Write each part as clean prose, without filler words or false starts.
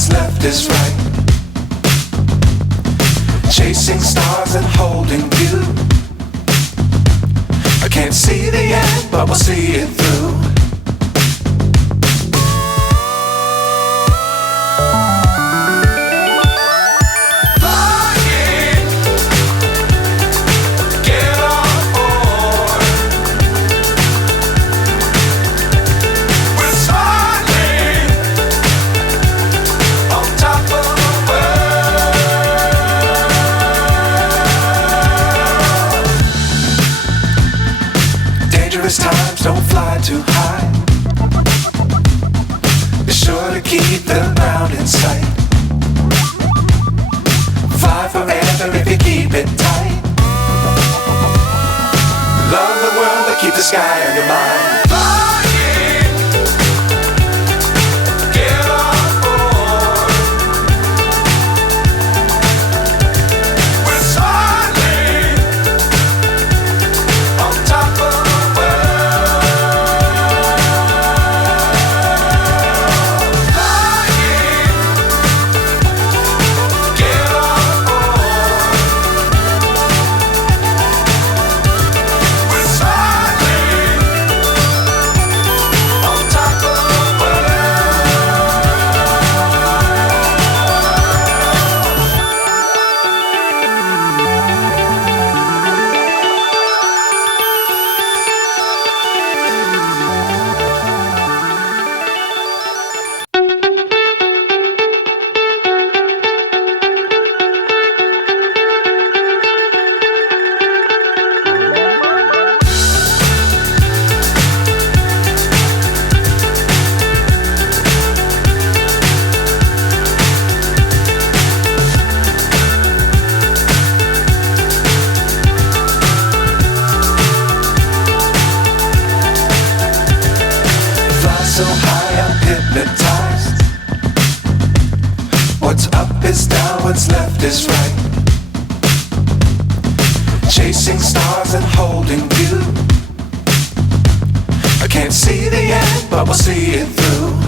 what's left is right. Chasing stars and holding you. I can't see the end, but we'll see it through. Times don't fly too high. Be sure to keep the ground in sight. Fly forever if you keep it tight. Love the world but keep the sky on your mind. So high I'm hypnotized. What's up is down, what's left is right. Chasing stars and holding you. I can't see the end, but we'll see it through.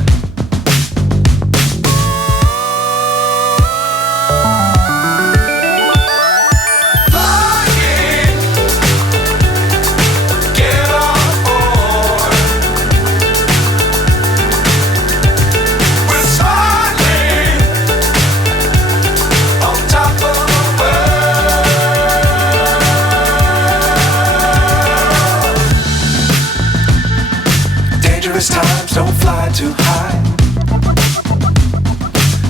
Times don't fly too high.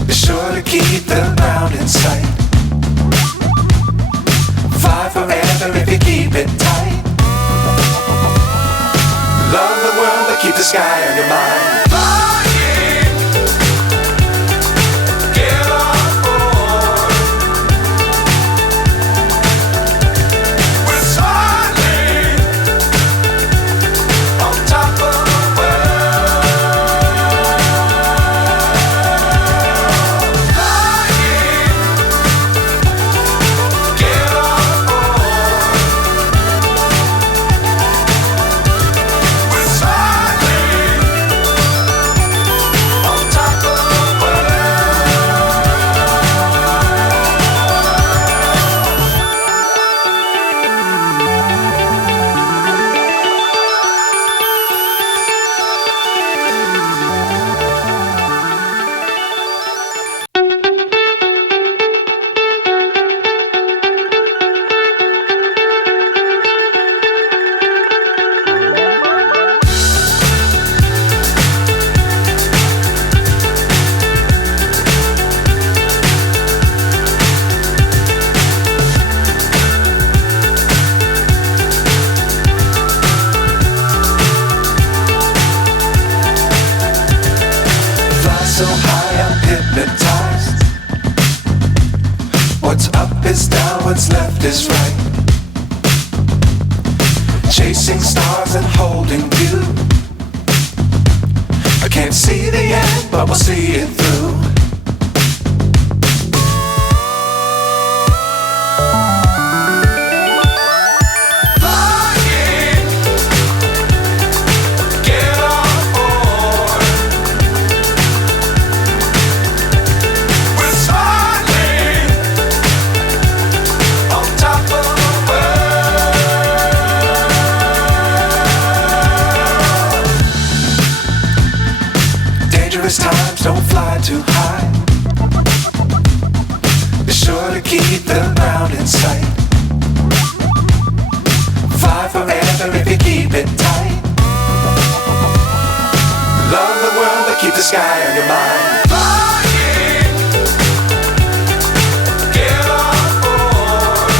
Be sure to keep the ground in sight. Fly forever if you keep it tight. Love the world but keep the sky on your mind. So high I'm hypnotized. What's up is down, what's left is right. Chasing stars and holding you. I can't see the end, but we'll see it through. Dangerous times, don't fly too high. Be sure to keep the ground in sight. Fly forever if you keep it tight. Love the world, but keep the sky on your mind. Flying, get on board.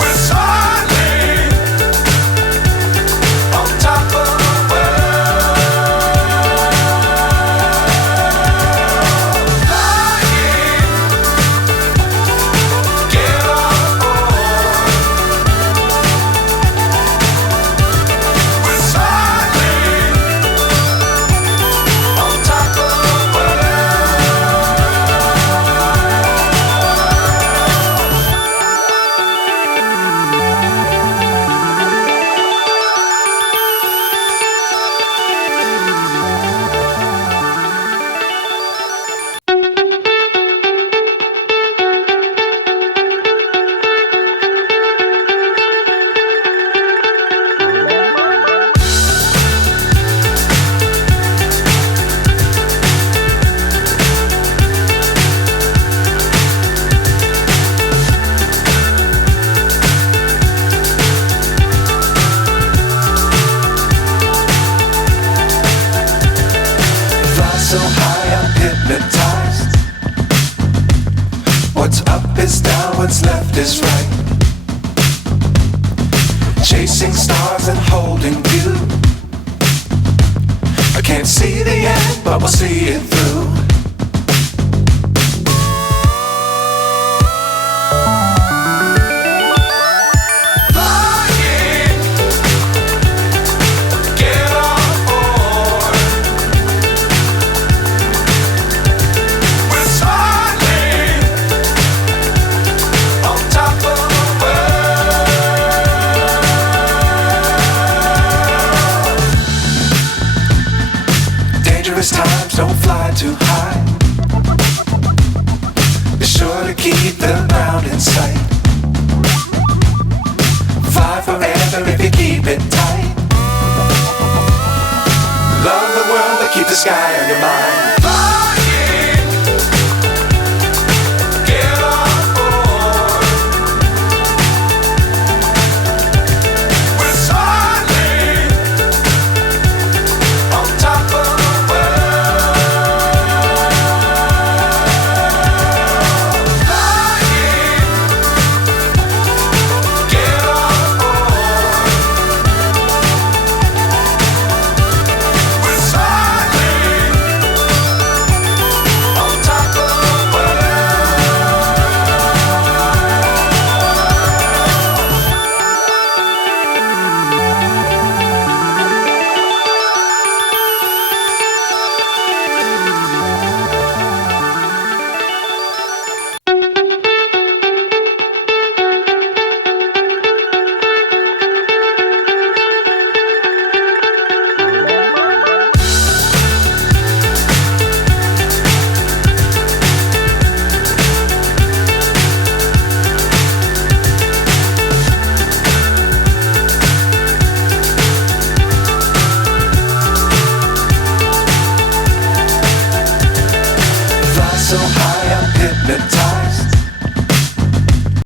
We're soaring on top of the world. Flying, get on board. We're soaring on top of the world. Fly so high, I'm hypnotized. What's up is down, what's left is right. Chasing stars and holding you. I can't see the end, but we'll see it through. Flying, get on board. We're soaring on top of the world. Dangerous times, don't fly too high. Be sure to keep the ground in sight. Fly forever if you keep it tight. Love the world, but keep the sky on your mind.